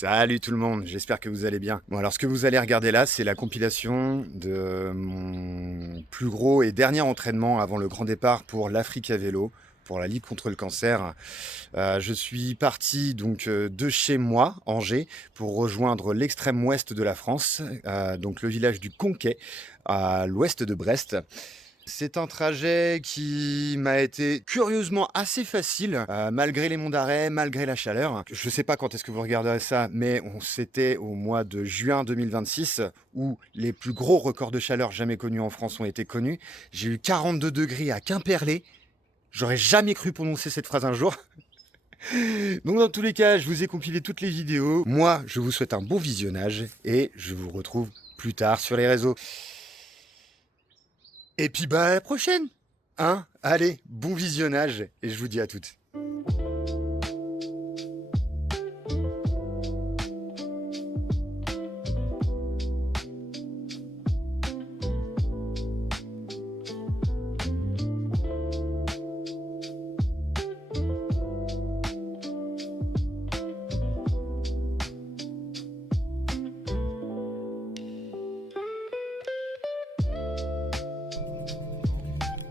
Salut tout le monde, j'espère que vous allez bien. Bon alors ce que vous allez regarder là, c'est la compilation de mon plus gros et dernier entraînement avant le grand départ pour l'Afrique à vélo, pour la Ligue contre le cancer. Je suis parti donc de chez moi, Angers, pour rejoindre l'extrême ouest de la France, donc le village du Conquet, à l'ouest de Brest. C'est un trajet qui m'a été curieusement assez facile, malgré les monts d'arrêt, malgré la chaleur. Je ne sais pas quand est-ce que vous regarderez ça, mais c'était au mois de juin 2026 où les plus gros records de chaleur jamais connus en France ont été connus. J'ai eu 42 degrés à Quimperlé. J'aurais jamais cru prononcer cette phrase un jour. Donc dans tous les cas, je vous ai compilé toutes les vidéos. Moi, je vous souhaite un bon visionnage et je vous retrouve plus tard sur les réseaux. Et puis bah à la prochaine, hein? Allez, bon visionnage et je vous dis à toutes.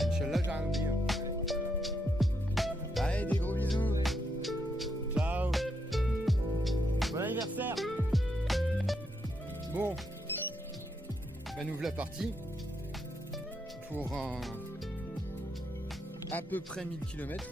Inch'Allah, j'ai rien oublié. Allez, des gros bisous. Ciao. Bon anniversaire. Bon, bah nous voilà partis pour à peu près 1000 km.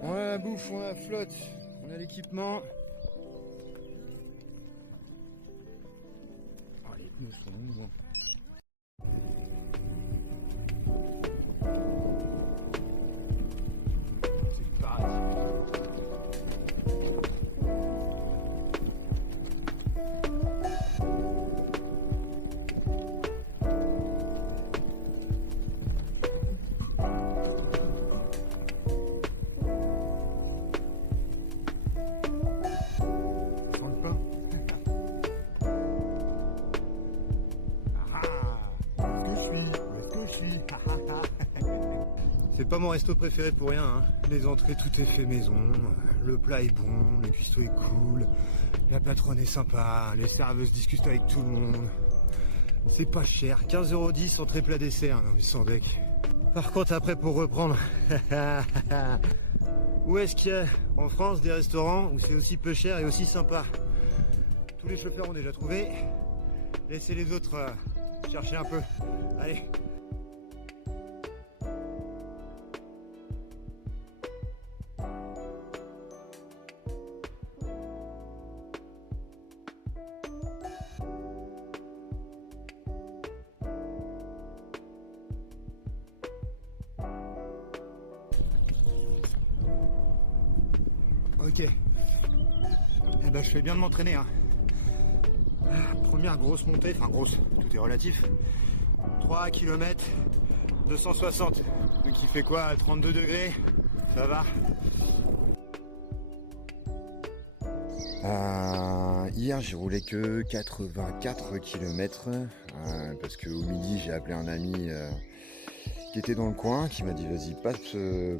On a la bouffe, on a la flotte, on a l'équipement. Oh, les pneus sont mouvants. C'est pareil. Sans le pain. C'est pas mon resto préféré pour rien, hein. Les entrées, tout est fait maison, le plat est bon, le cuistot est cool, la patronne est sympa, les serveuses discutent avec tout le monde. C'est pas cher, 15,10 € entrée plat dessert, non mais sans deck. Par contre après pour reprendre, où est-ce qu'il y a en France des restaurants où c'est aussi peu cher et aussi sympa? Tous les chauffeurs ont déjà trouvé, laissez les autres chercher un peu, allez. Ok. Eh ben, je fais bien de m'entraîner. Hein. Première grosse montée, enfin grosse, tout est relatif. 3 km 260. Donc il fait quoi à 32 degrés? Ça va. Hier j'ai roulé que 84 km parce qu'au midi j'ai appelé un ami qui était dans le coin, qui m'a dit vas-y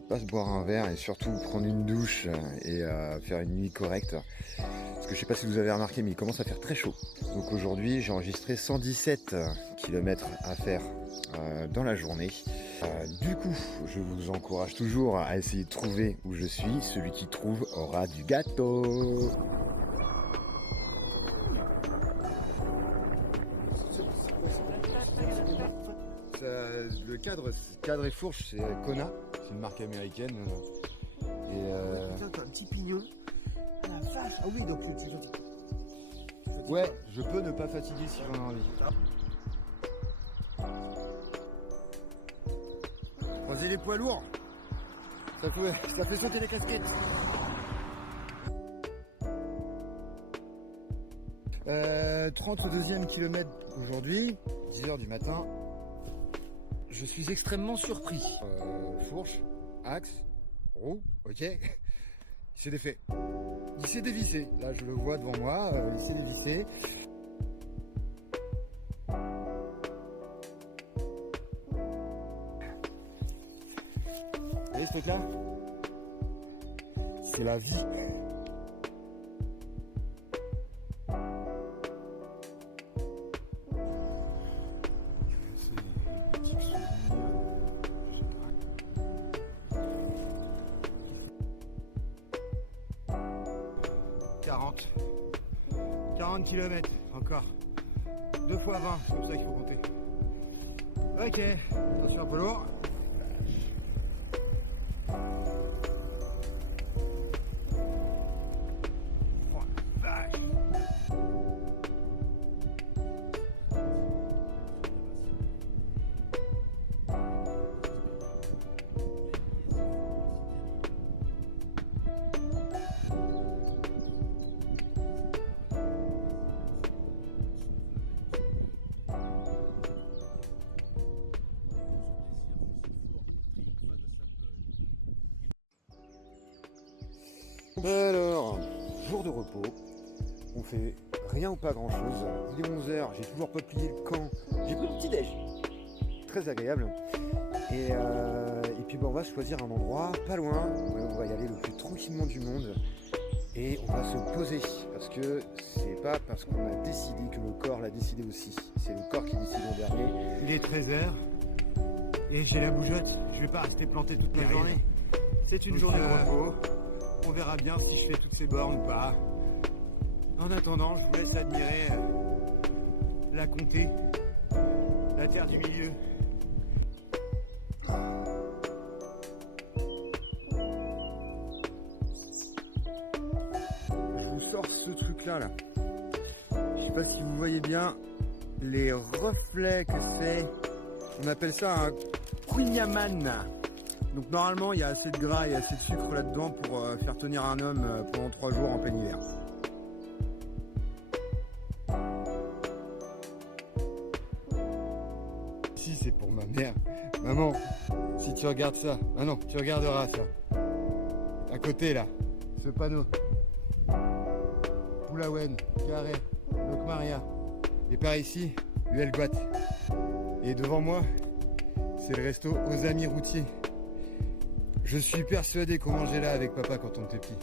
passe boire un verre et surtout prendre une douche et faire une nuit correcte. Parce que je sais pas si vous avez remarqué mais il commence à faire très chaud. Donc aujourd'hui j'ai enregistré 117 km à faire dans la journée. Du coup je vous encourage toujours à essayer de trouver où je suis. Celui qui trouve aura du gâteau. Le cadre et fourche, c'est Kona, c'est une marque américaine. Putain, t'as un petit pignon. Ah la vache. Ah oui, donc c'est gentil. Ouais, je peux ne pas fatiguer si j'en ai envie. Croisez les poids lourds, ça fait sauter les casquettes. 32e kilomètre aujourd'hui, 10h du matin. Je suis extrêmement surpris. Fourche, axe, roue, ok. Il s'est défait. Il s'est dévissé. Là, je le vois devant moi. Il s'est dévissé. voyez ce truc là? C'est la vie. « 40 km encore. 2 fois 20, c'est comme ça qu'il faut compter. Ok, attention un peu lourd. Oh, la vache. Alors, jour de repos, on fait rien ou pas grand chose. Il est 11h, j'ai toujours pas plié le camp, j'ai pris le petit déj, très agréable. Et puis on va choisir un endroit pas loin, on va y aller le plus tranquillement du monde et on va se poser parce que c'est pas parce qu'on a décidé que le corps l'a décidé aussi, c'est le corps qui décide en dernier. Il est 13h et j'ai la bougeotte, je vais pas rester planté toute la journée. C'est une journée de repos. On verra bien si je fais toutes ces bornes ou pas. En attendant, je vous laisse admirer la comté, la terre du milieu. Je vous sors ce truc là. Je sais pas si vous voyez bien les reflets que c'est. On appelle ça un Queen-Yaman. Donc normalement il y a assez de gras et assez de sucre là-dedans pour faire tenir un homme pendant 3 jours en plein hiver. Ici c'est pour ma mère. Maman, si tu regardes ça, ah non, tu regarderas ça. À côté là, ce panneau. Poulaouen, Carré, Locmaria. Et par ici, l'Uelgoat. Et devant moi, c'est le resto aux amis routiers. Je suis persuadé qu'on mangeait là avec papa quand on était petit.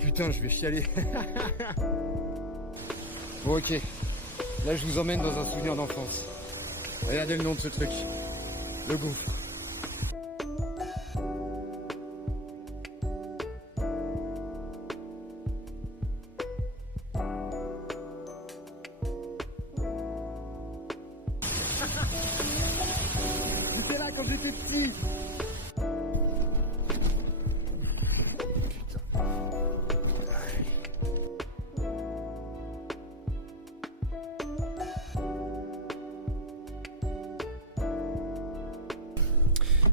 Putain, je vais chialer. Bon, ok. Là, je vous emmène dans un souvenir d'enfance. Regardez le nom de ce truc. Le gouffre. J'étais là quand j'étais petit.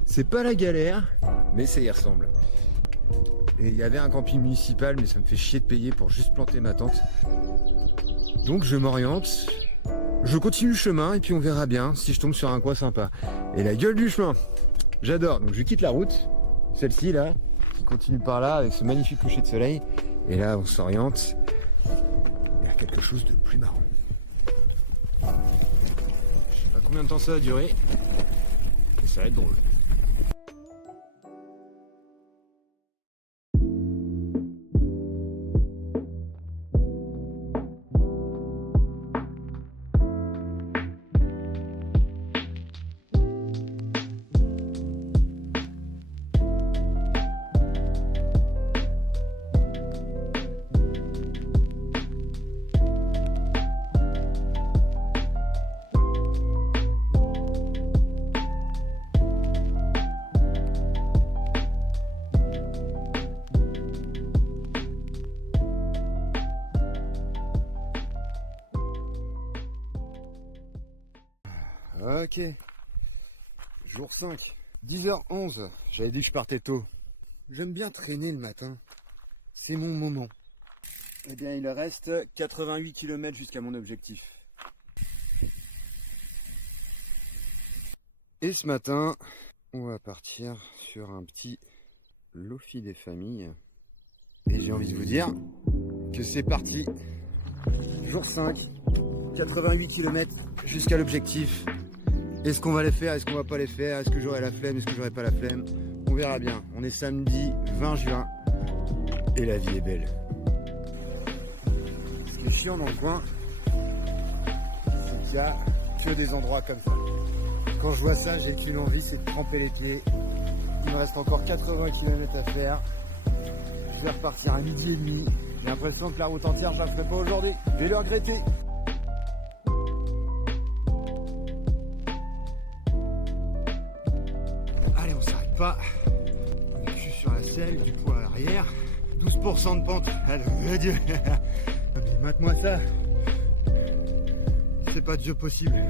C'est pas la galère, mais ça y ressemble. Et il y avait un camping municipal, mais ça me fait chier de payer pour juste planter ma tente. Donc je m'oriente, je continue le chemin et puis on verra bien si je tombe sur un coin sympa. Et la gueule du chemin, j'adore. Donc je quitte la route, celle-ci là, qui continue par là avec ce magnifique coucher de soleil. Et là on s'oriente vers quelque chose de plus marrant. Je sais pas combien de temps ça va durer, mais ça va être drôle. Ok, jour 5, 10h11, j'avais dit que je partais tôt. J'aime bien traîner le matin, c'est mon moment. Eh bien il reste 88 km jusqu'à mon objectif. Et ce matin, on va partir sur un petit lofi des familles. Et j'ai envie de vous dire que c'est parti. Jour 5, 88 km jusqu'à l'objectif. Est-ce qu'on va les faire? Est-ce qu'on va pas les faire? Est-ce que j'aurai la flemme? Est-ce que j'aurai pas la flemme? On verra bien. On est samedi 20 juin et la vie est belle. Ce qui est chiant dans le coin, c'est qu'il y a que des endroits comme ça. Quand je vois ça, j'ai qu'une envie, c'est de tremper les pieds. Il me reste encore 80 km à faire. Je vais repartir à 12h30. J'ai l'impression que la route entière, je la ferai pas aujourd'hui. Je vais le regretter. Allez, on s'arrête pas. On est cul sur la selle, du poids à l'arrière. 12% de pente. Allez, mon Dieu. Mais mate-moi ça. C'est pas de jeu possible.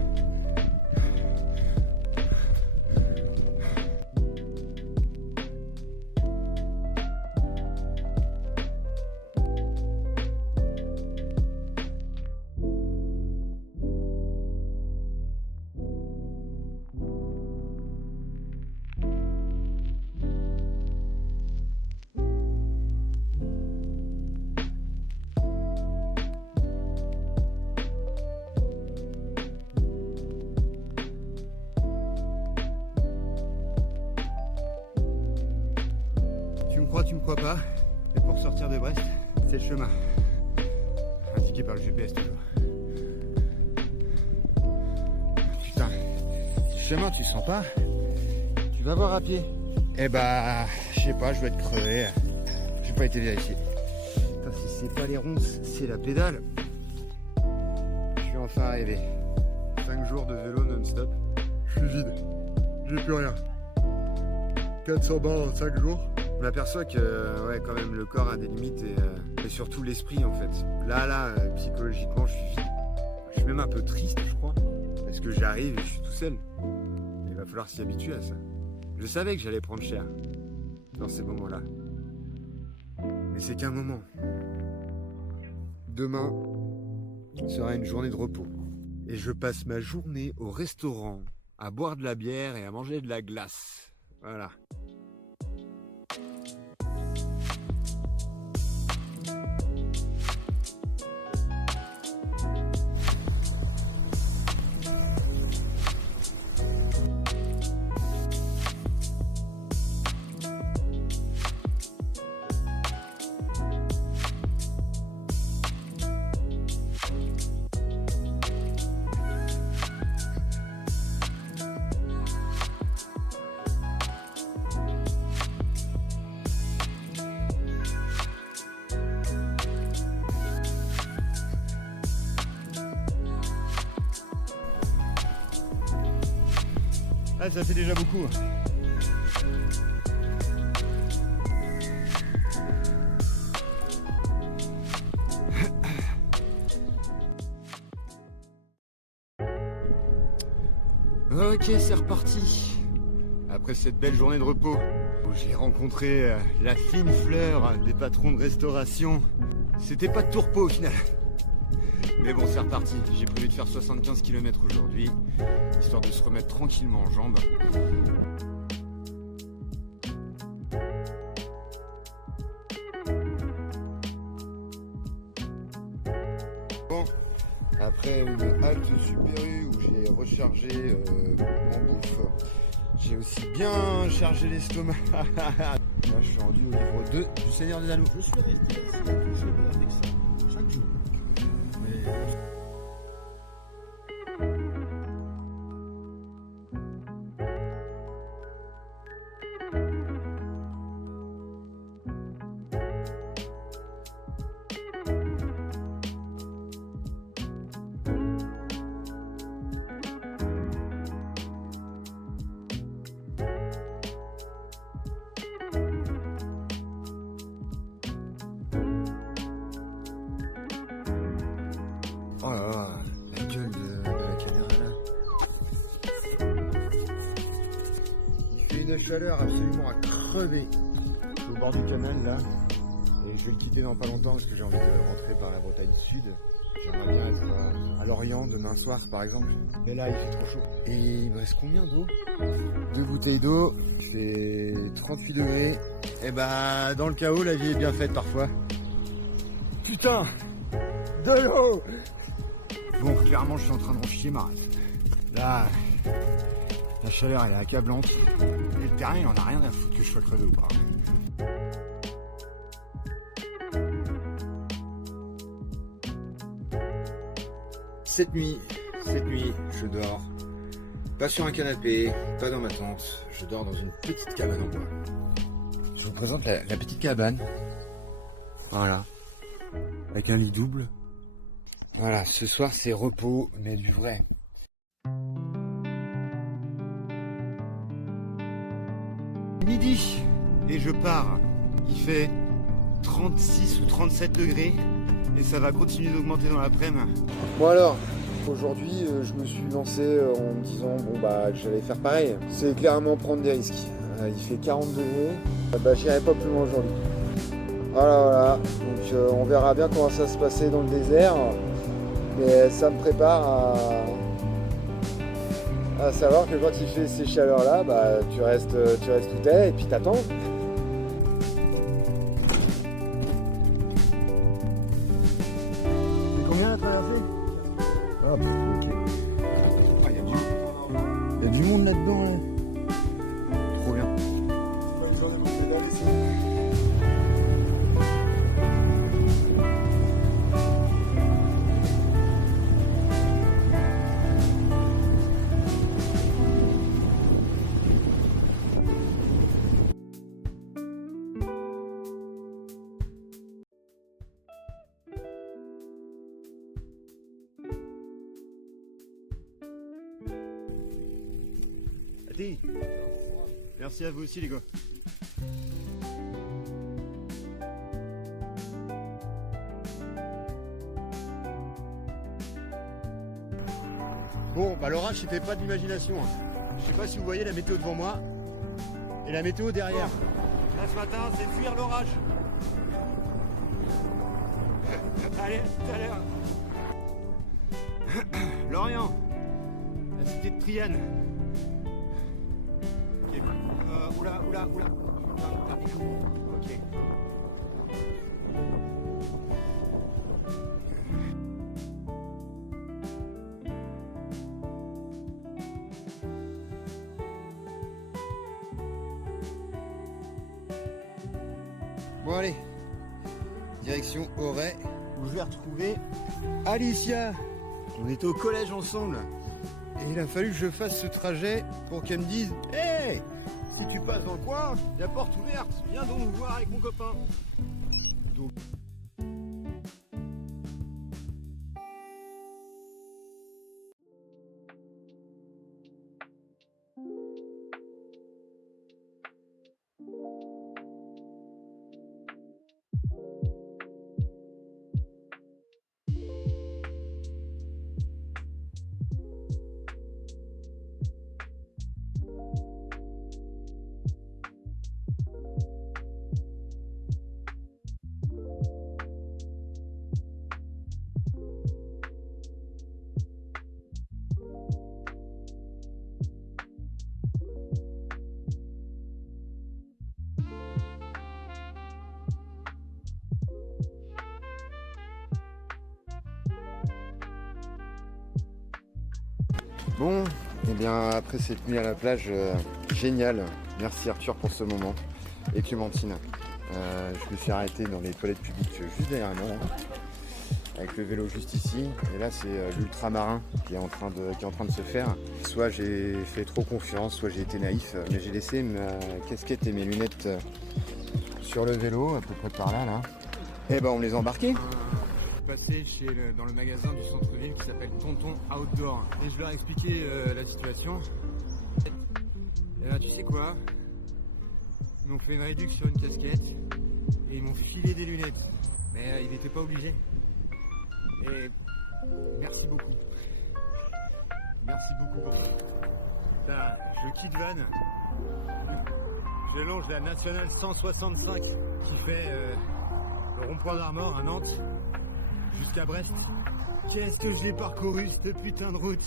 Tu me crois pas, mais pour sortir de Brest, c'est le chemin. Indiqué par le GPS toujours. Putain, ce chemin tu sens pas? Tu vas voir à pied. Eh bah, je sais pas, je vais être crevé. J'ai pas été vérifié. Putain, si c'est pas les ronces, c'est la pédale. Je suis enfin arrivé. 5 jours de vélo non-stop. Je suis vide. J'ai plus rien. 400 bornes en 5 jours. On aperçoit que ouais, quand même le corps a des limites et surtout l'esprit en fait. Là, psychologiquement je suis vide. Je suis même un peu triste je crois. Parce que j'arrive et je suis tout seul. Il va falloir s'y habituer à ça. Je savais que j'allais prendre cher dans ces moments-là. Mais c'est qu'un moment. Demain sera une journée de repos. Et je passe ma journée au restaurant à boire de la bière et à manger de la glace. Voilà. Ah, ça fait déjà beaucoup. Ok, c'est reparti. Après cette belle journée de repos, où j'ai rencontré la fine fleur des patrons de restauration. C'était pas de tourpeau au final. Mais bon, c'est reparti. J'ai prévu de faire 75 km aujourd'hui, histoire de se remettre tranquillement en jambes. Bon, après une halte Super U où j'ai rechargé mon bouffe, j'ai aussi bien chargé l'estomac. Là, je suis rendu au livre 2 du Seigneur des Anneaux. Je suis resté ici, je vais avec ça, chaque jour. Oh là là, la gueule de la caméra là. Il fait une chaleur absolument à crever. Je suis au bord du canal là. Et je vais le quitter dans pas longtemps parce que j'ai envie de rentrer par la Bretagne Sud. J'aimerais bien être à Lorient demain soir par exemple. Mais là il fait trop chaud. Et il me reste combien d'eau? 2 bouteilles d'eau. Il fait 38 degrés. Et bah dans le chaos la vie est bien faite parfois. Putain, de l'eau. Bon, clairement, je suis en train de en chier ma race. Là, La chaleur elle est accablante. Et le terrain il en a rien à foutre que je sois crevé ou pas. Cette nuit, je dors. Pas sur un canapé, pas dans ma tente. Je dors dans une petite cabane en bois. Je vous présente la petite cabane. Voilà. Avec un lit double. Voilà, ce soir c'est repos, mais du vrai. Midi et je pars. Il fait 36 ou 37 degrés et ça va continuer d'augmenter dans l'après-midi. Bon alors, aujourd'hui je me suis lancé en me disant bon bah que j'allais faire pareil. C'est clairement prendre des risques. Il fait 40 degrés, j'irai pas plus loin aujourd'hui. Voilà, donc on verra bien comment ça va se passer dans le désert. Mais ça me prépare à savoir que quand il fait ces chaleurs-là, tu restes où t'es et puis t'attends. C'est combien la traversée? Ah, ok. Il y a du monde là-dedans. Là. Trop bien. Merci à vous aussi les gars. Bon, l'orage il fait pas d'imagination. Je sais pas si vous voyez la météo devant moi et la météo derrière. Là ce matin c'est fuir l'orage. Allez, tout à l'heure. Lorient, la cité de Triane. Oula. Ok. Bon allez, direction Auray, où je vais retrouver Alicia. On était au collège ensemble. Et il a fallu que je fasse ce trajet pour qu'elle me dise « Hey, si tu passes dans le coin, il y a porte ouverte, viens donc nous voir avec mon copain. » Donc... Bon, et bien après cette nuit à la plage, génial. Merci Arthur pour ce moment. Et Clémentine. Je me suis arrêté dans les toilettes publiques juste derrière moi, là, avec le vélo juste ici. Et là c'est l'ultramarin qui est en train de se faire. Soit j'ai fait trop confiance, soit j'ai été naïf, mais j'ai laissé ma casquette et mes lunettes sur le vélo, à peu près par là. Et ben on les a embarqués. Passé dans le magasin du centre-ville qui s'appelle Tonton Outdoor et je leur ai expliqué la situation. Et là tu sais quoi, ils m'ont fait une réduction sur une casquette et ils m'ont filé des lunettes, mais ils n'étaient pas obligés. Et merci beaucoup pour ça. Là, je quitte Vannes, je longe la nationale 165 qui fait le rond-point d'Armor à Nantes jusqu'à Brest. Qu'est-ce que j'ai parcouru cette putain de route.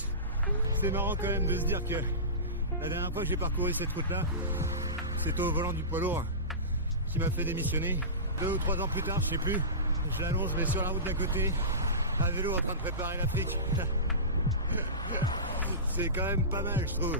C'est marrant quand même de se dire que la dernière fois que j'ai parcouru cette route là, c'était au volant du poids lourd qui m'a fait démissionner. 2 ou 3 ans plus tard, je sais plus, je l'annonce, mais sur la route d'à côté, à vélo en train de préparer l'Afrique. C'est quand même pas mal je trouve.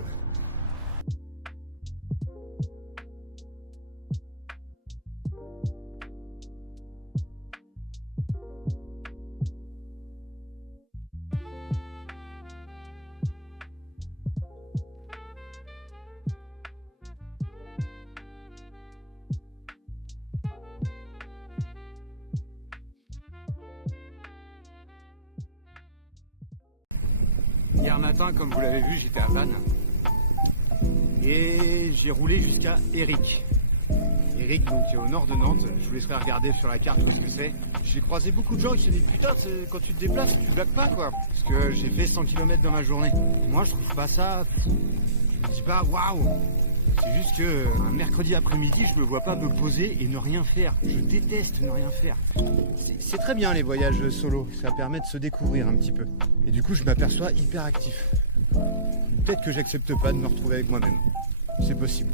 Hier matin, comme vous l'avez vu, j'étais à Vannes. Et j'ai roulé jusqu'à Éric. Éric, donc qui est au nord de Nantes. Je vous laisserai regarder sur la carte où ce que c'est. J'ai croisé beaucoup de gens qui se disent putain, quand tu te déplaces, tu blagues pas quoi. Parce que j'ai fait 100 km dans ma journée. Moi, je trouve pas ça fou. Je me dis pas waouh. C'est juste que un mercredi après-midi, je me vois pas me poser et ne rien faire. Je déteste ne rien faire. C'est très bien les voyages solo. Ça permet de se découvrir un petit peu. Et du coup, je m'aperçois hyper actif. Peut-être que j'accepte pas de me retrouver avec moi-même. C'est possible.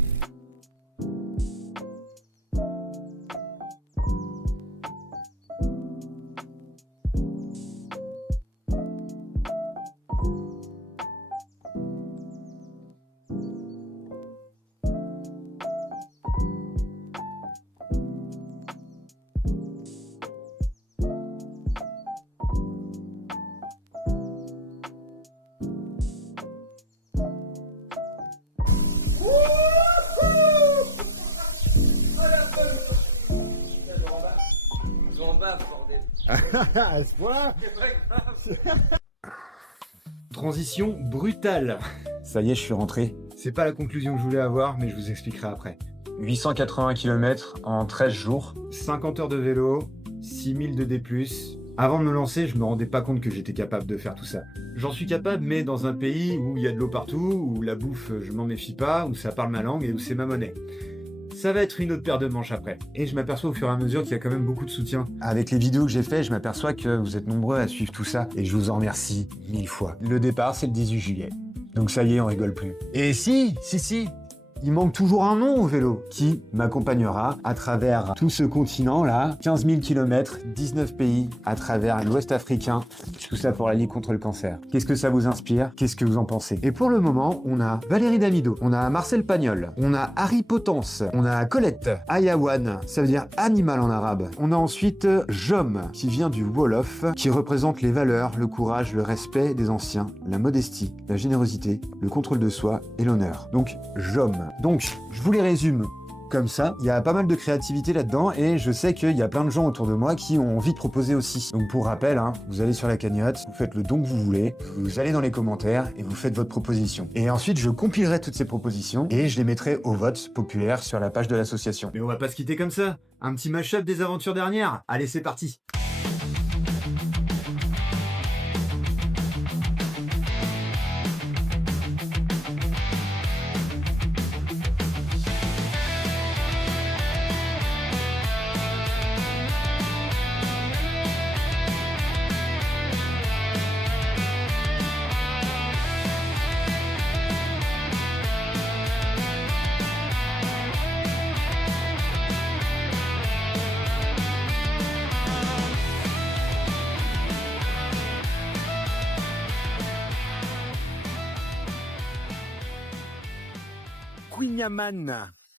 À ce point-là. Transition brutale. Ça y est, je suis rentré. C'est pas la conclusion que je voulais avoir, mais je vous expliquerai après. 880 km en 13 jours. 50 heures de vélo, 6000 de D+. Avant de me lancer, je me rendais pas compte que j'étais capable de faire tout ça. J'en suis capable, mais dans un pays où il y a de l'eau partout, où la bouffe, je m'en méfie pas, où ça parle ma langue et où c'est ma monnaie. Ça va être une autre paire de manches après. Et je m'aperçois au fur et à mesure qu'il y a quand même beaucoup de soutien. Avec les vidéos que j'ai fait, je m'aperçois que vous êtes nombreux à suivre tout ça. Et je vous en remercie 1000 fois. Le départ, c'est le 18 juillet. Donc ça y est, on rigole plus. Et si, il manque toujours un nom au vélo qui m'accompagnera à travers tout ce continent-là, 15 000 km, 19 pays, à travers l'Ouest africain, tout ça pour la Ligue contre le cancer. Qu'est-ce que ça vous inspire? Qu'est-ce que vous en pensez? Et pour le moment, on a Valérie Damido, on a Marcel Pagnol, on a Harry Potence, on a Colette, Ayawan, ça veut dire animal en arabe. On a ensuite Jom, qui vient du Wolof, qui représente les valeurs, le courage, le respect des anciens, la modestie, la générosité, le contrôle de soi et l'honneur. Donc, Jom. Donc, je vous les résume comme ça. Il y a pas mal de créativité là-dedans et je sais qu'il y a plein de gens autour de moi qui ont envie de proposer aussi. Donc pour rappel, vous allez sur la cagnotte, vous faites le don que vous voulez, vous allez dans les commentaires et vous faites votre proposition. Et ensuite, je compilerai toutes ces propositions et je les mettrai au vote populaire sur la page de l'association. Mais on va pas se quitter comme ça. Un petit mash-up des aventures dernières. Allez, c'est parti. Queen Yaman.